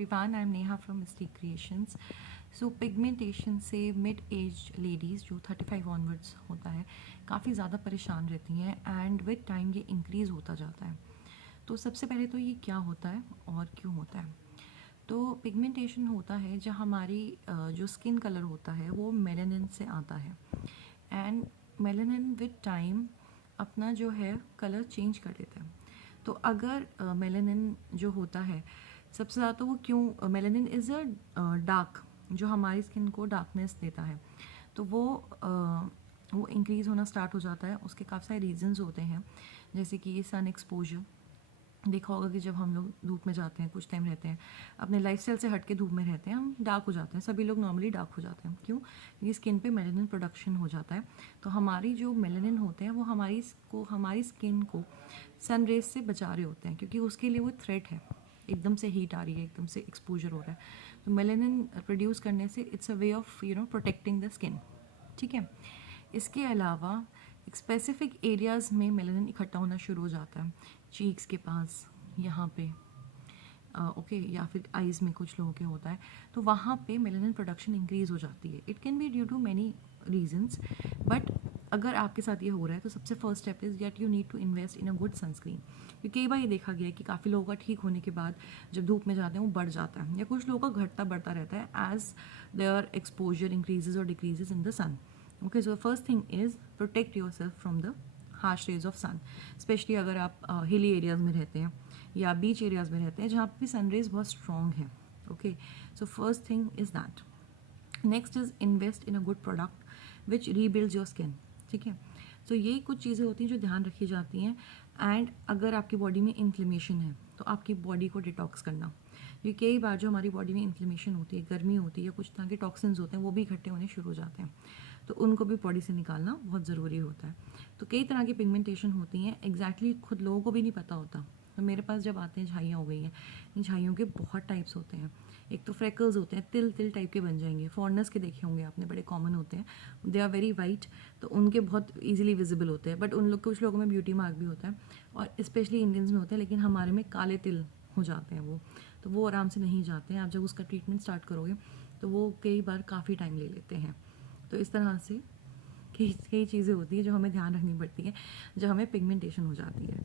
Everyone, I am Neha from mistake creations. So pigmentation से mid age ladies जो 35 onwards होता है काफ़ी ज़्यादा परेशान रहती हैं एंड विद टाइम ये इंक्रीज़ होता जाता है। तो सबसे पहले तो ये क्या होता है और क्यों होता है। तो पिगमेंटेशन होता है जब हमारी जो स्किन कलर होता है वो मेलानिन से आता है एंड मेलानिन विद टाइम अपना जो है कलर चेंज कर देता है। तो अगर मेलानिन जो होता है सबसे ज़्यादा, तो वो क्यों, मेलानिन इज़ अ डार्क, जो हमारी स्किन को डार्कनेस देता है, तो वो इंक्रीज़ होना स्टार्ट हो जाता है। उसके काफ़ी सारे रीजंस होते हैं, जैसे कि सन एक्सपोजर। देखा होगा कि जब हम लोग धूप में जाते हैं, कुछ टाइम रहते हैं, अपने लाइफस्टाइल से हट के धूप में रहते हैं, हम डार्क हो जाते हैं। सभी लोग नॉर्मली डार्क हो जाते हैं। क्यों? क्योंकि स्किन पे मेलानिन प्रोडक्शन हो जाता है। तो हमारी जो मेलानिन होते हैं वो हमारी स्किन को सन रेज से बचा रहे होते हैं, क्योंकि उसके लिए वो थ्रेट है। एकदम से हीट आ रही है, एकदम से एक्सपोजर हो रहा है, तो मेलानिन प्रोड्यूस करने से it's a way of protecting the skin. ठीक है। इसके अलावा एक स्पेसिफिक एरियाज़ में मेलानिन इकट्ठा होना शुरू हो जाता है, चीक्स के पास, यहाँ पे ओके, या फिर आइज़ में कुछ लोगों के होता है, तो वहाँ पे मेलानिन प्रोडक्शन इंक्रीज़ हो जाती है। It can be due to many reasons, but अगर आपके साथ ये हो रहा है तो सबसे first step is that you need to invest in a good sunscreen. क्योंकि कई बार ये देखा गया है कि काफ़ी लोगों का ठीक होने के बाद जब धूप में जाते हैं वो बढ़ जाता है, या कुछ लोगों का घटता बढ़ता रहता है एज देयर एक्सपोजर इंक्रीजेज और decreases in the sun. Okay, so first thing is protect yourself from the harsh rays of sun, specially अगर आप हिली एरियाज़ में रहते हैं या बीच एरियाज़ में रहते हैं जहाँ पे सन रेज बहुत स्ट्रॉन्ग है। Okay, so first thing is that. Next is invest in a good product which rebuilds your skin. ठीक है, तो ये कुछ चीज़ें होती हैं जो ध्यान रखी जाती हैं। एंड अगर आपकी बॉडी में इन्फ्लेमेशन है तो आपकी बॉडी को डिटॉक्स करना, क्योंकि कई बार जो हमारी बॉडी में इन्फ्लेमेशन होती है, गर्मी होती है, या कुछ तरह के टॉक्सिन्स होते हैं, वो भी इकट्ठे होने शुरू हो जाते हैं, तो उनको भी बॉडी से निकालना बहुत ज़रूरी होता है। तो कई तरह की पिगमेंटेशन होती हैं, एग्जैक्टली खुद लोगों को भी नहीं पता होता। तो मेरे पास जब आते हैं झाइयाँ हो गई हैं, इन झाइयों के बहुत टाइप्स होते हैं। एक तो फ्रेकल्स होते हैं, तिल तिल टाइप के बन जाएंगे, फॉरनर्स के देखे होंगे आपने, बड़े कॉमन होते हैं, दे आर वेरी वाइट, तो उनके बहुत ईजिली विजिबल होते हैं। बट उन लोग, कुछ लोगों में ब्यूटी मार्क भी होता है, और स्पेशली इंडियंस में होता है, लेकिन हमारे में काले तिल हो जाते हैं वो आराम से नहीं जाते हैं। आप जब उसका ट्रीटमेंट स्टार्ट करोगे तो वो कई बार काफ़ी टाइम ले लेते हैं। तो इस तरह से कई चीज़ें होती हैं जो हमें ध्यान रखनी पड़ती है जब हमें पिगमेंटेशन हो जाती है।